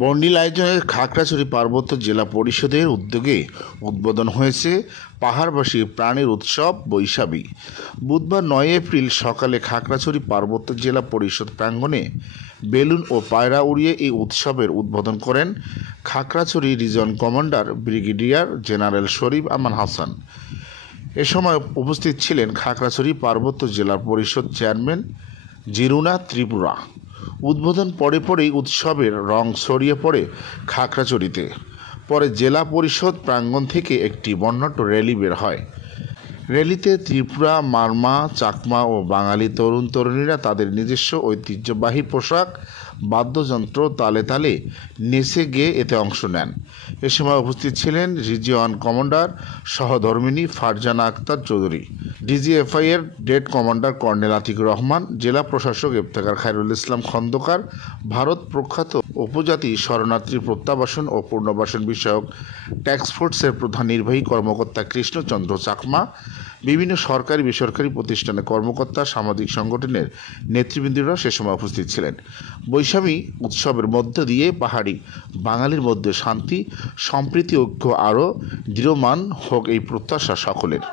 বর্ণিল আয়োজনের খাগড়াছড়ি পার্বত্য জেলা পরিষদের উদ্যোগে উদ্বোধন হয়েছে পাহাড়বাসী প্রাণের উৎসব বৈশাখী। বুধবার ৯ এপ্রিল সকালে খাগড়াছড়ি পার্বত্য জেলা পরিষদ প্রাঙ্গণে বেলুন ও পায়রা উড়িয়ে এই উৎসবের উদ্বোধন করেন Khagrachari region commander brigadier general Sharif Aman Hasan. এ সময় উপস্থিত ছিলেন খাগড়াছড়ি পার্বত্য জেলা পরিষদ চেয়ারম্যান জিরুনা ত্রিপুরা। উদ্বোধন পরেই উৎসবের রং ছড়িয়ে পড়ে খাগড়াছড়িতে। পরে জেলা পরিষদ প্রাঙ্গণ থেকে একটি বর্ণাঢ্য র্যালি বের হয়। র্যালিতে ত্রিপুরা, মারমা, চাকমা ও বাঙালি তরুণ তরুণীরা তাদের নিজস্ব ঐতিহ্যবাহী পোশাক, বাদ্যযন্ত্র তালে তালে নেচে গেয়ে এতে অংশ নেন। এ সময় উপস্থিত ছিলেন রিজিয়ন কমান্ডার সহধর্মিণী ফারজানা আক্তার চৌধুরী, ডিজিএফআই এর ডেড কমান্ডার কর্নেল আতিকুর রহমান, জেলা প্রশাসক ইফতেখার খায়রুল ইসলাম খন্দকার, ভারত প্রখ্যাত উপজাতি শরণার্থী প্রত্যাবাসন ও পুনর্বাসন বিষয়ক ট্যাস্কফোর্সের প্রধান নির্বাহী কর্মকর্তা কৃষ্ণচন্দ্র চাকমা, বিভিন্ন সরকারি বেসরকারি প্রতিষ্ঠানের কর্মকর্তা, সামাজিক সংগঠনের নেতৃবৃন্দরা সে সময় উপস্থিত ছিলেন। বৈশাখী উৎসবের মধ্য দিয়ে পাহাড়ি বাঙালির মধ্যে শান্তি, সম্প্রীতি, ঐক্য আরও দৃঢ়মান হোক এই প্রত্যাশা সকলের।